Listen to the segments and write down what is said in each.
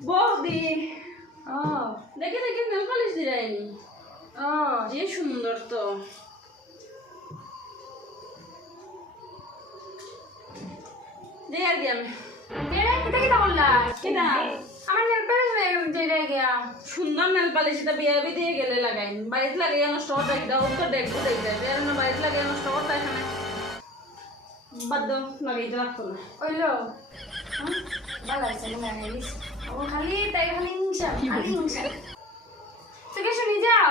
বৌদি। ও দেখে দেখে নেল পালিশ দিলাইনি ও যে সুন্দর তো। দে আর কি আমি। কেডা কিতা কিতা আমার নেল পালিশ যেটা গিয়া। সুন্দর নেল পালিশ এটা বিয়া বি দিয়ে গেলে লাগাইন। বাড়িতে লাগিয়ে নষ্ট করতে কিতা হোক তো দেখব না বাড়িতে লাগিয়ে নষ্ট করতে এখানে। বাদ দাও লাগাইতে লাগতো না। ওইলো। ভালো আছে না গাইস ও খালি তাই খালি হিংসা খালি হিংসা। তোকে শুনি যাও।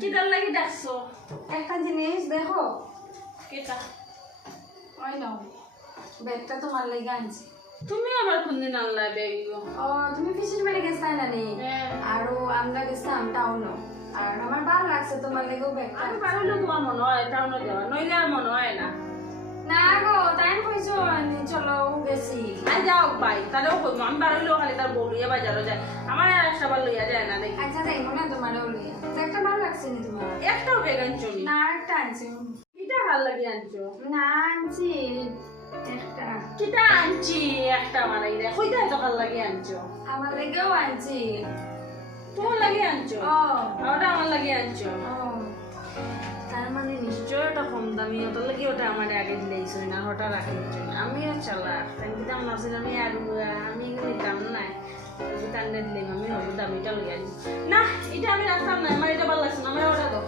কিতার লাগি ডাকছো? একটা জিনিস দেখো। কেটা? ওই নাও। ব্যাগটা তোমার লেগে আনছি। তুমি আবার কোনদিন আনলাই বেগি গো ও তুমি ফিশির বাড়ি গেছাই না নি? হ্যাঁ। আর আমরা গেছিলাম টাউনও আর আমার ভালো লাগছে তোমার লেগেও ব্যাগটা। আমি পারলে তোমার মনে হয় টাউনে যাওয়া। নইলে আর মনে হয় না। না গো তাই কইছো? চলো গেছি। আই যাও ভাই কইবো আমি খালি তার বউ লইয়া বাজারও যায়। আমার আর একটা বার লইয়া যায় না দেখি। আচ্ছা যাইবো না তোমার ওলিয়া ব্যাগটা ভালো লাগছে নি তোমার? একটাও বেগ আনছো না? একটা আনছি। কিটা ভালো লাগে আনছো? না আনছি একটা। কিটা আনছি? একটা মারাই রে কইটা এত ভালো লাগে আনছো? আমার লেগেও আনছি। তোমার লাগে আনছো? ও। ওটা আমার লাগে দামি ওটা লাগে ওটা আমার আগে দিলেইছো না ওটা রাখি আমিও তাই দিতাম নাছিল আমি আর আমি নিতাম না। যদি টান্ডে দিলাম আমি হব দামিটা লই আনি। না এটা আমি রাখতাম না আমার এটা ভালো লাগছে না আমার ওটা দাও।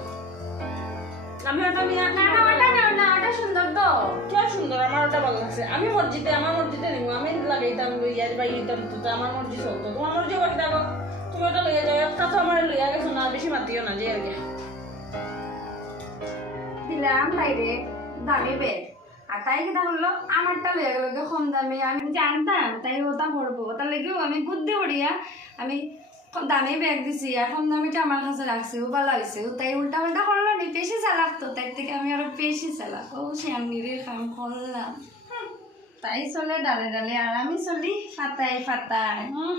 আমি ওটা নিয়ে না না ওটা না না ওটা সুন্দর তো কেউ সুন্দর আমার ওটা ভালো লাগছে। আমি মসজিদে আমার মসজিদে নিব আমি লাগাইতাম লইয়া বা ইতাম তো আমার মসজিদ চলতো। তোমার মসজিদ বাকি থাকো তুমি ওটা লইয়া যাও একটা তো আমার লইয়া গেছো না বেশি মাতিও না যে আর কি। দিলাম বাইরে, দামি ব্যাগ আর তাই কি হলো, আমারটা লয়ে গেল কম দামি। আমি জানতাম তাই ওটা করব ওটা লেগেও আমি বুদ্ধি করিয়া আমি দামি ব্যাগ দিছি, আর কম দামিটা আমার কাছে রাখছি, ও ভালো হয়েছে ও তাই উল্টা উল্টা করল নি, বেশি চালাক তো তাই থেকে আমি আরও বেশি চালাক। ও শ্যামনিরে কাম করলাম। তাই চলে ডালে ডালে, আর আমি চলি ফাতাই ফাতাই হুম।